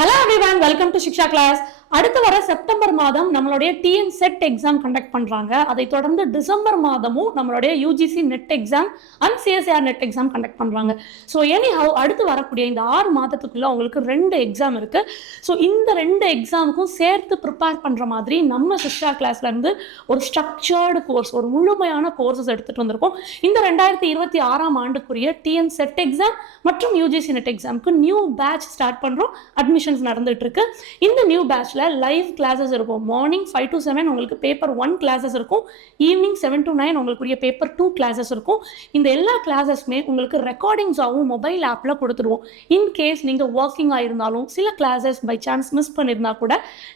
Hello everyone, welcome to Shiksha class. அடுத்து வர September மாதம் நம்மளுடைய டிஎன் செட் எக்ஸாம் கண்டக்ட் பண்றாங்க. அதை தொடர்ந்து டிசம்பர் மாதமும் நம்மளுடைய UGC NET exam and CSR net exam conduct பண்றாங்க. ஸோ எனிஹவ் அடுத்து வரக்கூடிய இந்த 6 மாதத்துக்குள்ள உங்களுக்கு 2 எக்ஸாம் இருக்கு. ஸோ இந்த 2 எக்ஸாமுக்கும் சேர்த்து ப்ரிப்பேர் பண்ற மாதிரி நம்ம சிக்ஷா கிளாஸ்ல இருந்து ஒரு ஸ்ட்ரக்சர்டு கோர்ஸ், ஒரு முழுமையான கோர்சஸ் எடுத்துட்டு வந்திருக்கோம். இந்த 2026ஆம் ஆண்டுக்குரிய டிஎன் செட் எக்ஸாம் மற்றும் யூஜிசி நெட் எக்ஸாமுக்கு நியூ பேட்ச் ஸ்டார்ட் பண்றோம். அட்மிஷன்ஸ் நடந்துட்டு இருக்கு. இந்த நியூ பேட்ச்ல லைவ் கிளாஸஸ் இருக்கும். மார்னிங் 5 to 7 உங்களுக்கு பேப்பர் 1 கிளாஸஸ் இருக்கும். ஈவினிங் 7 to 9 உங்களுக்கு பேப்பர் 2 கிளாஸஸ் இருக்கும். இந்த எல்லா கிளாஸஸ்மே உங்களுக்கு ரெக்கார்டிங்ஸாகவும் மொபைல் ஆப்பில் கொடுத்துருவோம். இன்கேஸ் நீங்கள் ஒர்க்கிங்காக இருந்தாலும் சில கிளாஸஸ் பை சான்ஸ் மிஸ் பண்ணியிருந்தா கூட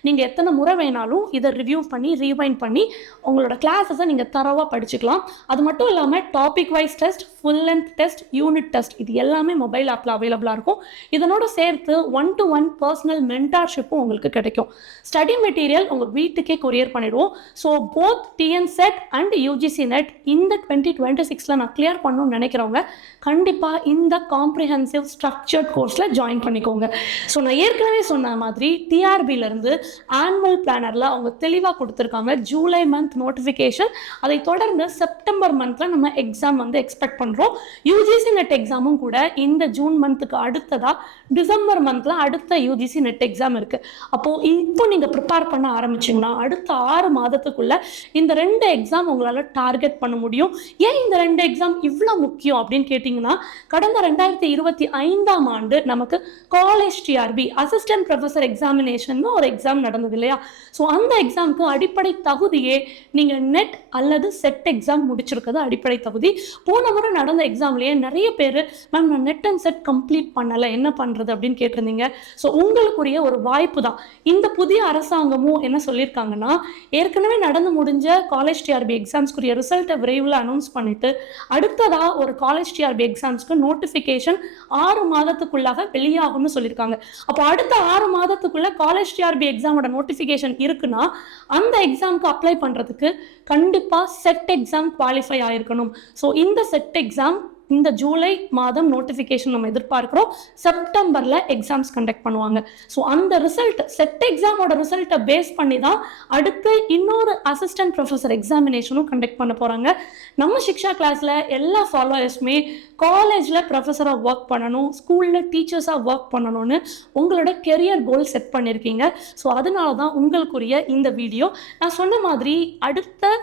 நீங்கள் எத்தனை முறை வேணாலும் இதை ரிவ்யூ பண்ணி ரீவைண்ட் பண்ணி உங்களோட கிளாஸஸை நீங்கள் தரவாக படிச்சுக்கலாம். அது மட்டும் இல்லாமல் topic wise test, full length test, unit test இது எல்லாமே மொபைல் ஆப்பில் அவைலபிளாக இருக்கும். இதனோட சேர்த்து 1-to-1 பர்சனல் மென்டார்ஷிப்பும் உங்களுக்கு கிடைக்கும். ஸ்டடி மெட்டீரியல் உங்கள் வீட்டுக்கே கொரியர் பண்ணிடுவோம். So both TN set and UGC net இந்த 2026 நான் கிளியர் பண்ணணும்னு நினைக்கிறவங்க கண்டிப்பாக இந்த காம்ப்ரிஹென்சிவ் ஸ்ட்ரக்சர்ட் கோர்ஸில் ஜாயின் பண்ணிக்கோங்க. ஸோ நான் ஏற்கனவே சொன்ன மாதிரி டிஆர்பியிலேருந்து ஆனுவல் பிளானரில் அவங்க தெளிவாக கொடுத்துருக்காங்க. ஜூலை மந்த் நோட்டிஃபிகேஷன், அதை தொடர்ந்து செப்டம்பர் மந்தில் நம்ம எக்ஸாம் எக்ஸ்பெக்ட் பண்ணுறோம். யூஜிசி நெட் எக்ஸாமும் கூட இந்த ஜூன் மந்த்துக்கு அடுத்ததாக டிசம்பர் மந்தில் அடுத்த யூஜிசி நெட் எக்ஸாம் இருக்குது. அப்போது இப்போ நீங்கள் ப்ரிப்பேர் பண்ண ஆரம்பிச்சிங்கன்னா அடுத்த 6 மாதத்துக்குள்ள இந்த 2 எக்ஸாம் உங்களால் டார்கெட் பண்ண முடியும். ஏன் இந்த 2 எக்ஸாம் இவ்வளோ முக்கியம் அப்படின்னு கேட்டிங்கன்னா, கடந்த 2025ஆம் ஆண்டு நமக்கு college TRP assistant professor examination ஒரு எக்ஸாம் நடந்தது இல்லையா? ஸோ அந்த எக்ஸாமுக்கு அடிப்படை தகுதியே நீங்கள் நெட் அல்லது செட் எக்ஸாம் முடிச்சிருக்கிறது அடிப்படை தகுதி. போன முறை நடந்த எக்ஸாம்லேயே நிறைய பேர் மேம் நான் நெட் அண்ட் செட் கம்ப்ளீட் பண்ணலை, என்ன பண்ணுறது அப்படின்னு கேட்டிருந்தீங்க. ஸோ உங்களுக்குரிய ஒரு வாய்ப்பு தான். இந்த புதிய அரசாங்கமும் என்ன சொல்லியிருக்காங்கன்னா, ஏற்கனவே நடந்து முடிஞ்ச காலேஜ் டிஆர்பி எக்ஸாம்ஸ்க்குரிய ரிசல்ட்டை விரைவில் அனௌன்ஸ் பண்ணிட்டு அடுத்ததாக ஒரு காலேஜ் டிஆர்பி எக்ஸாம்ஸ்க்கு நோட்டிஃபிகேஷன் 6 மாதத்துக்குள்ளாக வெளியாகும்னு சொல்லியிருக்காங்க. அப்போ அடுத்த 6 மாதத்துக்குள்ள காலேஜ் டிஆர்பி எக்ஸாமோட நோட்டிஃபிகேஷன் இருக்குன்னா அந்த எக்ஸாமுக்கு அப்ளை பண்ணுறதுக்கு கண்டிப்பாக செட் எக்ஸாம் குவாலிஃபை ஆயிருக்கணும். ஸோ இந்த செட் எக்ஸாம் இந்த ஜூலை மாதம் நோட்டிஃபிகேஷன் நம்ம எதிர்பார்க்கிறோம். செப்டம்பர்ல எக்ஸாம்ஸ் கண்டக்ட் பண்ணுவாங்க. ஸோ அந்த ரிசல்ட் செட் எக்ஸாமோட ரிசல்ட்டை பேஸ் பண்ணி தான் அடுத்து இன்னொரு அசிஸ்டன்ட் ப்ரொஃபஸர் எக்ஸாமினேஷனும் கண்டக்ட் பண்ண போறாங்க. நம்ம சிக்ஷா கிளாஸ்ல எல்லா ஃபாலோவர்ஸுமே காலேஜில் ப்ரொஃபஸராக ஒர்க் பண்ணணும், ஸ்கூலில் டீச்சர்ஸாக ஒர்க் பண்ணணும்னு உங்களோட கெரியர் கோல் செட் பண்ணியிருக்கீங்க. ஸோ அதனால தான் உங்களுக்குரிய இந்த வீடியோ. நான் சொன்ன மாதிரி அடுத்த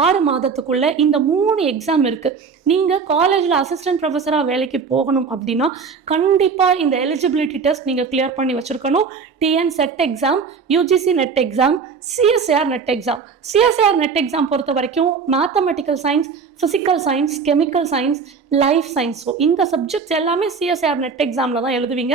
6 மாதத்துக்குள்ள இந்த 3 எக்ஸாம் இருக்கு. நீங்க காலேஜில் அசிஸ்டன்ட் ப்ரொஃபஸராக வேலைக்கு போகணும் அப்படின்னா கண்டிப்பாக இந்த எலிஜிபிலிட்டி டெஸ்ட் நீங்கள் கிளியர் பண்ணி வச்சிருக்கணும். TN SET exam, UGC NET exam, CSR net exam. CSR net exam பொறுத்த வரைக்கும் mathematical science, physical science, chemical science, life science. So இந்த சப்ஜெக்ட்ஸ் எல்லாமே சிஎஸ்ஆர் நெட் எக்ஸாமில் தான் எழுதுவீங்க.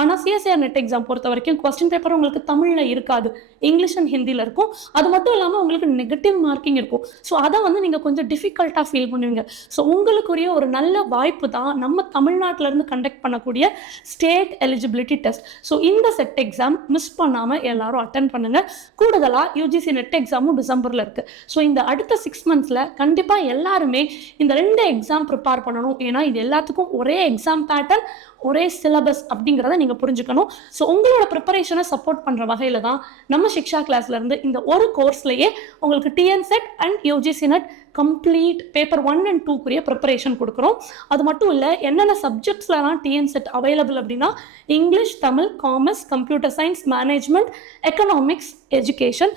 ஆனால் சிஎஸ்ஆர் நெட் எக்ஸாம் பொறுத்த வரைக்கும் கொஸ்டின் பேப்பர் உங்களுக்கு தமிழில் இருக்காது, இங்கிலீஷ் அண்ட் ஹிந்தியில் இருக்கும். அது மட்டும் இல்லாமல் உங்களுக்கு நெகட்டிவ் மார்க்கிங் இருக்கும். ஸோ அதை நீங்கள் கொஞ்சம் டிஃபிகல்ட்டாக ஃபீல் பண்ணுவீங்க. ஸோ உங்களுக்குரிய ஒரு நல்ல வாய்ப்பு தான் நம்ம தமிழ்நாட்டிலேருந்து கண்டக்ட் பண்ணக்கூடிய ஸ்டேட் எலிஜிபிலிட்டி டெஸ்ட். ஸோ இந்த செட் எக்ஸாம் மிஸ் பண்ணாமல் எல்லாரும் அட்டன் பண்ணுங்க. கூடுதலாக யூஜிசி நெட் எக்ஸாமும் டிசம்பரில் இருக்கு. ஸோ இந்த அடுத்த 6 மந்த்ஸில் கண்டிப்பாக எல்லாருமே இந்த 2 எக்ஸாம் ப்ரிப்பேர் பண்ணணும். ஏன்னா இது எல்லாத்துக்கும் ஒரே எக்ஸாம் பேட்டர்ன், ஒரே சிலபஸ் அப்படிங்கிறத நீங்கள் புரிஞ்சுக்கணும். ஸோ உங்களோட ப்ரிப்பரேஷனை சப்போர்ட் பண்ணுற வகையில் தான் நம்ம சிக்ஷா கிளாஸ்லேருந்து இந்த ஒரு கோர்ஸ்லேயே உங்களுக்கு TN set and UGC net complete paper 1 and 2 preparation கொடுக்குறோம். அது மட்டும் இல்லை, என்னென்ன சப்ஜெக்ட்ஸ்லாம் டிஎன் செட் அவைலபிள் அப்படின்னா English, Tamil, commerce, computer science, management, economics, education.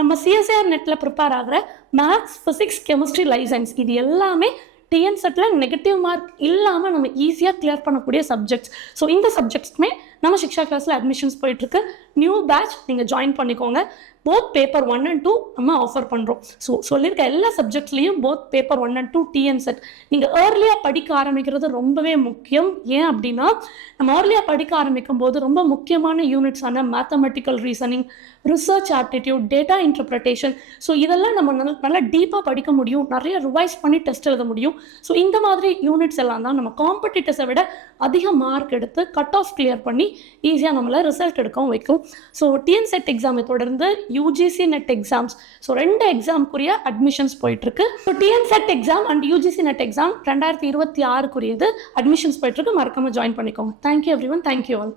நம்ம சிஎஸ்ஆர் நெட்டில் ப்ரிப்பேர் ஆகிற maths, physics, chemistry, life science இது எல்லாமே டிஎன் செட்டில் நெகட்டிவ் மார்க் இல்லாமல் நம்ம ஈஸியாக கிளியர் பண்ணக்கூடிய சப்ஜெக்ட்ஸ். ஸோ இந்த சப்ஜெக்ட்ஸ்மே நம்ம சிக்ஷா கிளாஸில் அட்மிஷன்ஸ் போயிட்டுருக்கு. நியூ பேட்ச் நீங்கள் ஜாயின் பண்ணிக்கோங்க. போத் பேப்பர் 1 and 2 நம்ம ஆஃபர் பண்ணுறோம். ஸோ சொல்லியிருக்க எல்லா சப்ஜெக்ட்ஸ்லையும் both paper 1 and 2 TN SET நீங்கள் ஏர்லியாக படிக்க ஆரம்பிக்கிறது ரொம்பவே முக்கியம். ஏன் அப்படின்னா நம்ம ஏர்லியாக படிக்க ஆரம்பிக்கும் போது ரொம்ப முக்கியமான யூனிட்ஸான mathematical reasoning, research aptitude, data interpretation, so இதெல்லாம் நம்ம நல்லா டீப்பாக படிக்க முடியும், நிறைய ரிவைஸ் பண்ணி டெஸ்ட் எழுத முடியும். ஸோ இந்த மாதிரி யூனிட்ஸ் எல்லாம் தான் நம்ம காம்படிட்டர்ஸை விட அதிக மார்க் எடுத்து கட் ஆஃப் கிளியர் பண்ணி ஈஸியாக நம்மளை ரிசல்ட் எடுக்கவும் வைக்கும். ஸோ டிஎன் செட் எக்ஸாமை தொடர்ந்து யூஜிசி நெட் எக்ஸாம்ஸ், ஸோ 2 எக்ஸாமுக்குரிய அட்மிஷன்ஸ் போயிட்டுருக்கு. So TN SET exam and UGC NET exam 2026 admissions போயிட்டுருக்கு. மறக்காமல் ஜாயின் பண்ணிக்கோங்க. Thank you everyone. Thank you all.